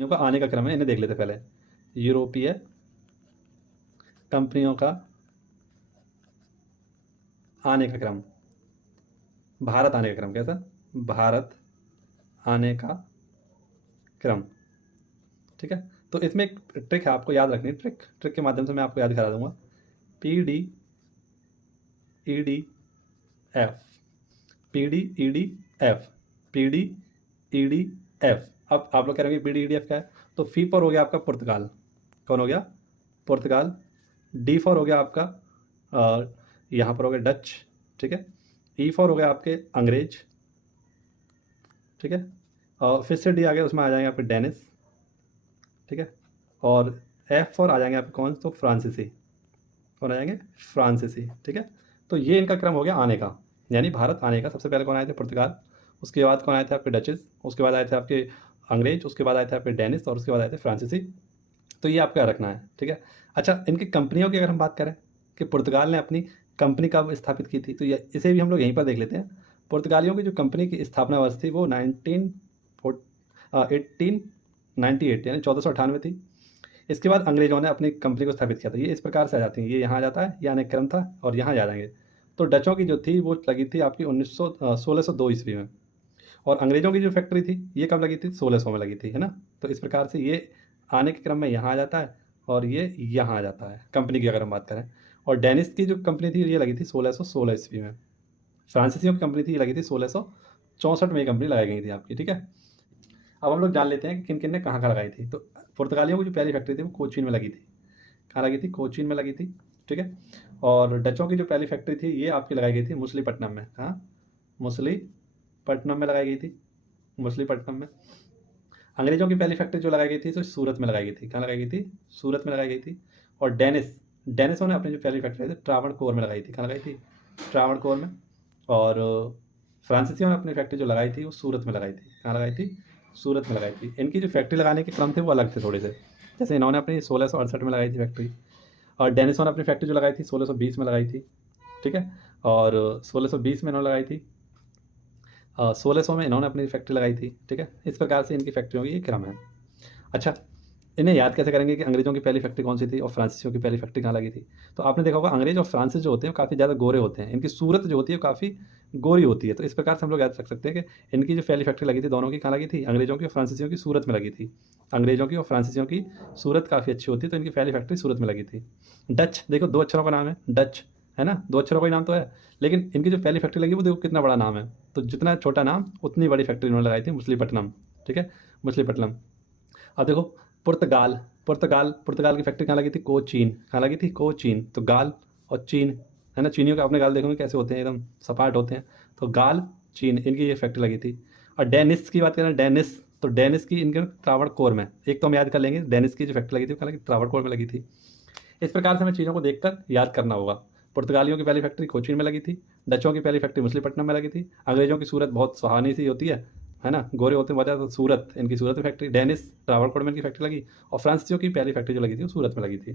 कंपनियों का आने का क्रम है, इन्हें देख लेते पहले। यूरोपीय कंपनियों का आने का क्रम, भारत आने का क्रम, कैसा? भारत आने का क्रम, ठीक है। तो इसमें एक ट्रिक है, आपको याद रखनी। ट्रिक के माध्यम से मैं आपको याद करा दूंगा। P D E D F, P D E D F, P D E D F. अब आप लोग कह रहे हैं P D E D F क्या है? तो फी पर हो गया आपका पुर्तगाल, कौन हो गया? पुर्तगाल। डी फॉर हो गया आपका यहाँ पर हो गया डच, ठीक है। ई फॉर हो गया आपके अंग्रेज, ठीक है। और फिर से डी आ गया, उसमें आ जाएंगे आपके डेनिस, ठीक है। और एफ फॉर आ जाएंगे आपके कौन? तो फ्रांसीसी, कौन आ जाएंगे? फ्रांसीसी, ठीक है। तो ये इनका क्रम हो गया आने का, यानी भारत आने का। सबसे पहले कौन आए थे? पुर्तगाल। उसके बाद कौन आए थे? आपके डचेस। उसके बाद आए थे आपके अंग्रेज। उसके बाद आए थे आपके डेनिस। और उसके बाद आए थे फ्रांसीसी। तो ये आपका रखना है, ठीक है। अच्छा, इनकी कंपनियों की अगर हम बात करें कि पुर्तगाल ने अपनी कंपनी कब स्थापित की थी, तो इसे भी हम लोग यहीं पर देख लेते हैं। पुर्तगालियों की जो कंपनी की स्थापना वर्ष थी वो 1898 यानी 1498 थी। इसके बाद अंग्रेजों ने अपनी कंपनी को स्थापित किया था। ये इस प्रकार से आ जाती हैं, ये यहाँ आ जाता है, ये आने क्रम था, और यहाँ जा जाएंगे। तो डचों की जो थी वो लगी थी आपकी 1602 ईस्वी में। और अंग्रेजों की जो फैक्ट्री थी ये कब लगी थी? 1600 में लगी थी, है ना। तो इस प्रकार से ये आने के क्रम में यहाँ आ जाता है और ये यहाँ आ जाता है, कंपनी की अगर हम बात करें। और डेनिस की जो कंपनी थी ये लगी थी 1616 ईस्वी में। फ्रांसीसियों की कंपनी थी ये लगी थी 1664 में, ये कंपनी लगाई गई थी आपकी, ठीक है। अब हम लोग जान लेते हैं कि किन किन ने कहाँ कहाँ लगाई थी। तो पुर्तगालियों की जो पहली फैक्ट्री थी वो कोचीन में लगी थी। कहाँ लगी थी? कोचीन में लगी थी, ठीक है। और डचों की जो पहली फैक्ट्री थी ये आपकी लगाई गई थी मछलीपट्टनम में। कहाँ? मछलीपट्टनम में लगाई गई थी, मछलीपट्टनम में। अंग्रेजों की पहली फैक्ट्री जो लगाई गई थी तो सूरत में लगाई गई थी। कहाँ लगाई गई थी? सूरत में लगाई गई थी। और डेनिसों ने अपनी जो पहली फैक्ट्री थी ट्रावणकोर में लगाई थी। कहाँ लगाई थी? ट्रावणकोर में। और फ्रांसीसियों ने अपनी फैक्ट्री जो लगाई थी वो सूरत में लगाई थी। कहाँ लगाई थी? सूरत में लगाई थी। इनकी जो फैक्ट्री लगाने के क्रम थे वो अलग थे थोड़े से। जैसे इन्होंने अपनी 1668 में लगाई थी फैक्ट्री, और डेनिसों ने अपनी फैक्ट्री जो लगाई थी 1620 में लगाई थी, ठीक है। और 1620 में इन्होंने लगाई थी, 1600 में इन्होंने अपनी फैक्ट्री लगाई थी, ठीक है। इस प्रकार से इनकी फैक्ट्रियों की ये क्रम है। अच्छा, इन्हें याद कैसे करेंगे कि अंग्रेजों की पहली फैक्ट्री कौन सी थी और फ्रांसीसियों की पहली फैक्ट्री कहाँ लगी थी? तो आपने देखा होगा अंग्रेज और फ्रांसीस जो होते हैं काफ़ी ज़्यादा गोरे होते हैं, इनकी सूरत जो होती है काफ़ी गोरी होती है। तो इस प्रकार से हम लोग याद रख सकते हैं कि इनकी जो पहली फैक्ट्री लगी थी दोनों की कहाँ लगी थी? अंग्रेजों की और फ्रांसीसियों की सूरत में लगी थी। अंग्रेजों की और फ्रांसीसियों की सूरत काफ़ी अच्छी होती है, तो इनकी पहली फैक्ट्री सूरत में लगी थी। डच, देखो 2 अक्षरों का नाम है डच, है ना, 2 अक्षरों का ही नाम तो है, लेकिन इनकी जो पहली फैक्ट्री लगी वो देखो कितना बड़ा नाम है। तो जितना छोटा नाम उतनी बड़ी फैक्ट्री इन्होंने लगाई थी, मछलीपट्टनम, ठीक है, मछलीपट्टनम। अब देखो पुर्तगाल, पुर्तगाल की फैक्ट्री कहाँ लगी थी? कोचीन। कहाँ लगी थी? कोचीन। तो गाल और चीन, है ना, चीनियों के अपने गाल देखोगे कैसे होते हैं, एकदम सपाट होते हैं। तो गाल, चीन, इनकी ये फैक्ट्री लगी थी। और डेनिस की बात करें, डेनिस, तो डेनिस की इनके त्रावणकोर में, एक तो हम याद कर लेंगे डेनिस की जो फैक्ट्री लगी थी वो कहाँ लगी? त्रावणकोर में लगी थी। इस प्रकार से हमें चीज़ों को देखकर याद करना होगा। पुर्तगालियों की पहली फैक्ट्री कोचीन में लगी थी, डचों की पहली फैक्ट्री मछलीपट्टनम में लगी थी, अंग्रेजों की सूरत बहुत सुहानी सी होती है ना, गोरे होते हैं वजह तो सूरत, इनकी सूरत में फैक्ट्री, डेनिस ट्रावणकोर में इनकी फैक्ट्री लगी, और फ्रांसीसियों की पहली फैक्ट्री जो लगी थी वो सूरत में लगी थी।